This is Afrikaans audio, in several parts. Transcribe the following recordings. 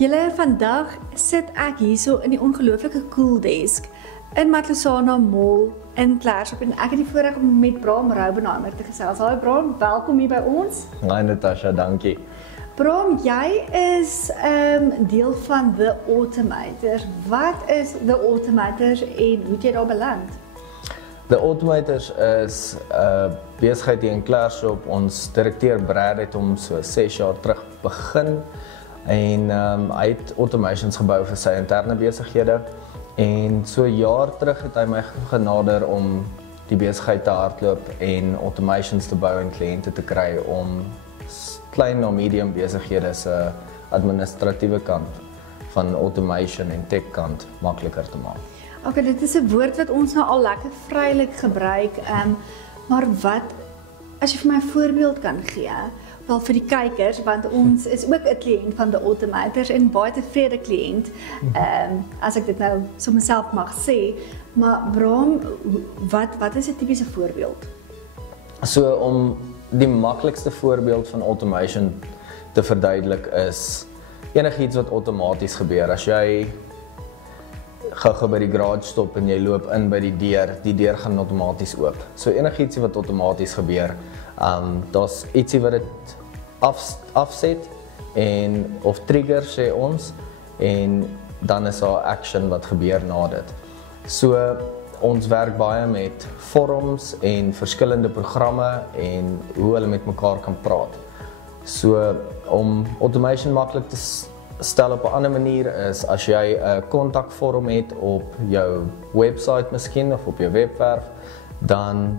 Julle, vandag sit ek hierso in die ongelooflike cool desk in Matlosana Mall in Clareshope en ek het die voorreg om met Bram Raubenheimer te gesels. Hallo Bram, welkom hier by ons. Hi Natasha, dankie. Bram, jy is deel van The Automators. Wat is The Automators en hoe het jy daar beland? The Automators is 'n besigheid hier in Clareshope. Ons direkteur Brad het hom so 6 jaar terug begin en hy het automations gebou vir sy interne besighede. En so 'n jaar terug het hy my genader om die besigheid te hardloop en automations te bou en kliënte te kry om klein na medium besighede se administratiewe kant van automation en tech kant makliker te maak. Okay, dit is 'n woord wat ons nou al lekker vrylik gebruik, maar wat, as jy vir my 'n voorbeeld kan gee, wel vir die kykers, want ons is ook 'n kliënt van The Automators en baie tevrede kliënt, as ek dit nou so myself mag sê, maar Bram, wat is 'n tipiese voorbeeld? So om die maklikste voorbeeld van automation te verduidelik is enigiets wat outomaties gebeur. As jy gou by die garage stop en jy loop in by die deur gaan outomaties oop. So enigiets wat outomaties gebeur, daar's ietsie wat dit afset en of trigger sê ons en dan is daar action wat gebeur na dit. So ons werk baie met forums en verskillende programme en hoe hulle met mekaar kan praat. So om automation maklik te stel op 'n ander manier is as jy 'n kontakvorm het op jou website miskien of op jou webwerf, dan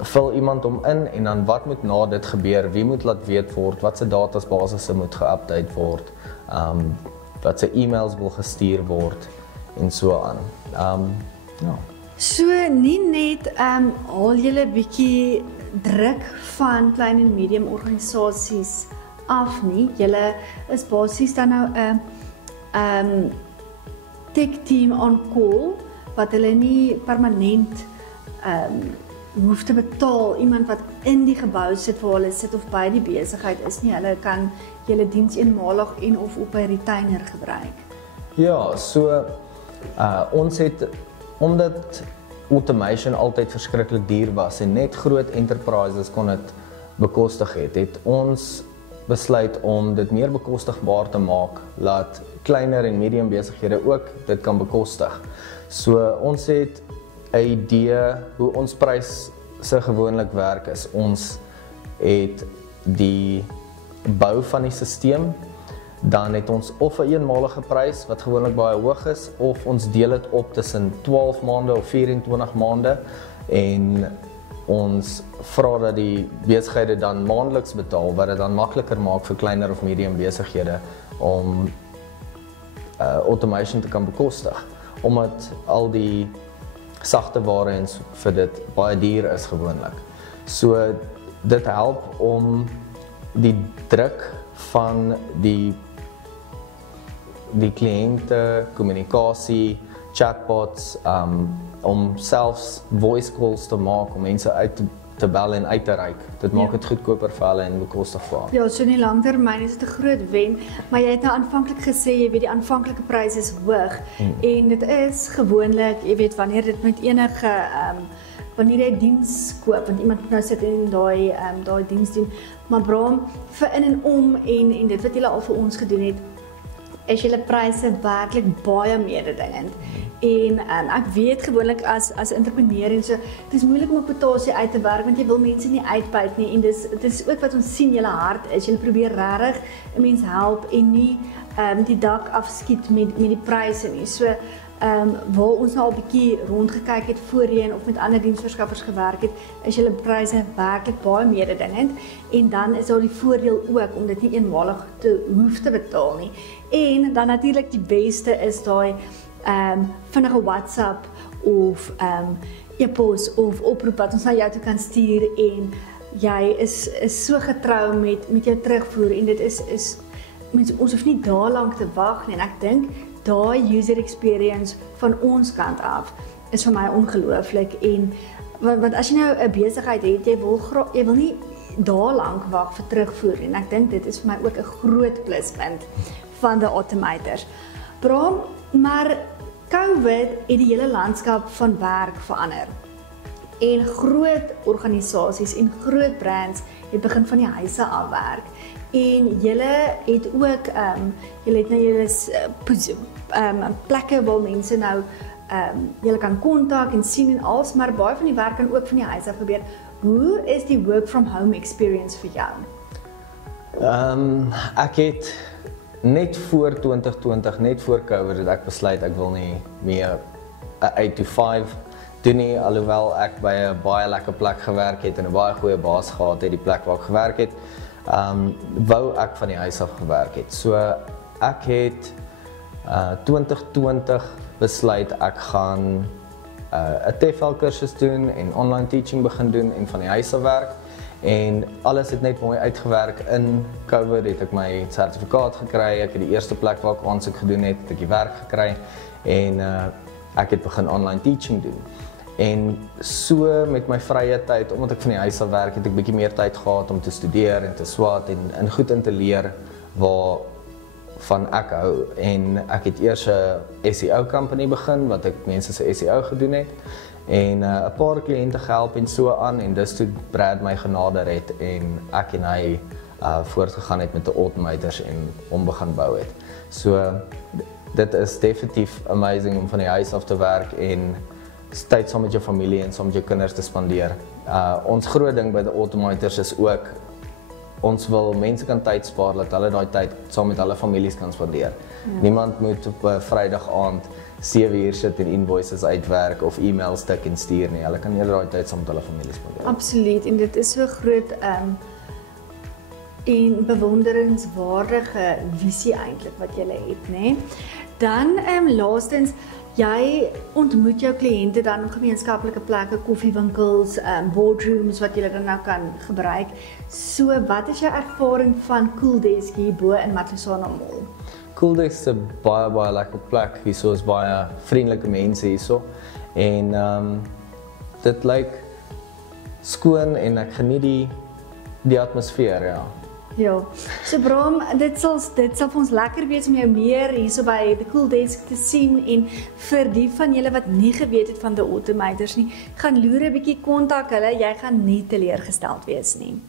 vul iemand hom in en dan wat moet na dit gebeur, wie moet laat weet word, wat se databasisse moet geupdate word, wat se e-mails wil gestuur word en so aan. Ja. So nie net haal julle bietjie druk van klein en medium organisasies af nie. Julle is basies dan nou 'n tech team on call wat hulle nie permanent hoef te betaal, iemand wat in die gebou sit waar hulle sit of by die besigheid is nie. Hulle kan julle diens eenmalig en of op 'n retainer gebruik. Ja, so ons het, omdat automation altyd verskriklik duur was en net groot enterprises kon dit bekostig het ons besluit om dit meer bekostigbaar te maak, laat kleiner en medium besighede ook dit kan bekostig. So ons het 'n idee hoe ons prys se gewoonlik werk is. Ons het die bou van die stelsel, dan het ons of 'n eenmalige prys wat gewoonlik baie hoog is, of ons deel dit op tussen 12 maande of 24 maande en ons vra dat die besighede dan maandeliks betaal, wat dit dan makliker maak vir kleiner of medium besighede om automation te kan bekostig, omdat al die sagte ware en vir dit baie duur is gewoonlik. So dit help om die druk van die kliënte, kommunikasie, chatbots, om selfs voice calls te maak, om mense uit te bel en uit te reik. Dit maak dit goedkoper vir hulle en bekostigbaar. Ja, so in die langtermyn is dit 'n groot wen, maar jy het nou aanvanklik gesê, jy weet die aanvanklike prys is hoog en dit is gewoonlik, jy weet wanneer dit met enige wanneer jy 'n diens koop, want iemand moet nou sit en daai diens doen. Maar Bram, vir in en om en dit wat julle al vir ons gedoen het, is julle pryse werklik baie mededingend. En ek weet gewoonlik as entrepreneur en so, dit is moeilik om 'n kwotasie uit te werk want jy wil mense nie uitbuit nie en dit is ook wat ons sien julle hart is. Julle probeer regtig 'n mens help en nie die dak afskiet met die pryse nie. So waar ons nou al 'n bietjie rondgekyk het voorheen of met ander diensverskaffers gewerk het, is julle pryse werklik baie mededingend en dan is daar die voordeel ook om dit nie eenmalig te hoef te betaal nie. En dan natuurlik die beste is daai vinnige WhatsApp of e-pos of oproep wat ons na jou toe kan stuur en jy is so getrou met jou terugvoer en dit is ons hoef nie daar lank te wag nie en ek dink daai user experience van ons kant af is vir my ongelooflik en want as jy nou 'n besigheid het, jy wil nie daar lank wag vir terugvoer en ek dink dit is vir my ook 'n groot pluspunt van die automators. Bram, maar COVID het die hele landskap van werk verander. En groot organisasies en groot brands het begin van die huise af werk. En julle het ook julle het nou julle plekke waar mense nou julle kan kontak en sien en alles, maar baie van die werk kan ook van die huis af gebeur. Hoe is die work from home experience vir jou? Ek het net voor 2020, net voor COVID, het ek besluit ek wil nie meer 8 to 5 doen nie, alhoewel ek by 'n baie lekker plek gewerk het en 'n baie goeie baas gehad het, die plek waar ek gewerk het, wou ek van die huis af gewerk het. So ek het 2020 besluit ek gaan 'n TEFL kursus doen en online teaching begin doen en van die huis af werk. En alles het net mooi uitgewerk. In COVID het ek my sertifikaat gekry. Ek het die eerste plek waar ek aansoek gedoen het ek die werk gekry en ek het begin online teaching doen. En so met my vrye tyd, omdat ek van die huis af werk, het ek bietjie meer tyd gehad om te studeer en te swat en goed in te leer waarvan ek hou. En ek het eers 'n SEO company begin wat ek mense se SEO gedoen het en 'n paar kliënte gehelp en so aan, en dis toe Brad my genader het en ek en hy voortgegaan het met die automators en hom begin bou het. So dit is definitief amazing om van die huis af te werk en tyd saam met jou familie en saam met jou kinders te spandeer. Ons groot ding by die automators is ook, ons wil mense kan tyd spaar, dat hulle daai tyd saam met hulle families kan spandeer. Ja. Niemand moet op 'n Vrydag aand 7 uur sit en invoices uitwerk of e-mails tik en stuur nie. Hulle kan eerder daai tyd saam met hulle families spandeer. Absoluut, en dit is so groot en bewonderingswaardige visie eintlik wat jy het, né? Dan laastens, jy ontmoet jou kliënte dan op gemeenskaplike plekke, koffiewinkels, boardrooms wat jy dan nou kan gebruik. So wat is jou ervaring van Cooldesk hier bo in Matlosana Mall? Cooldesk is 'n baie lekker plek. Hierso is baie vriendelike mense hierso en dit lyk skoon en ek geniet die atmosfeer, ja. Ja, so Bram, dit sal vir ons lekker wees om jou meer hierso by die Cooldesk te sien, en vir die van julle wat nie geweet het van die automators nie, gaan loer 'n bietjie kontak hulle, jy gaan nie teleurgesteld wees nie.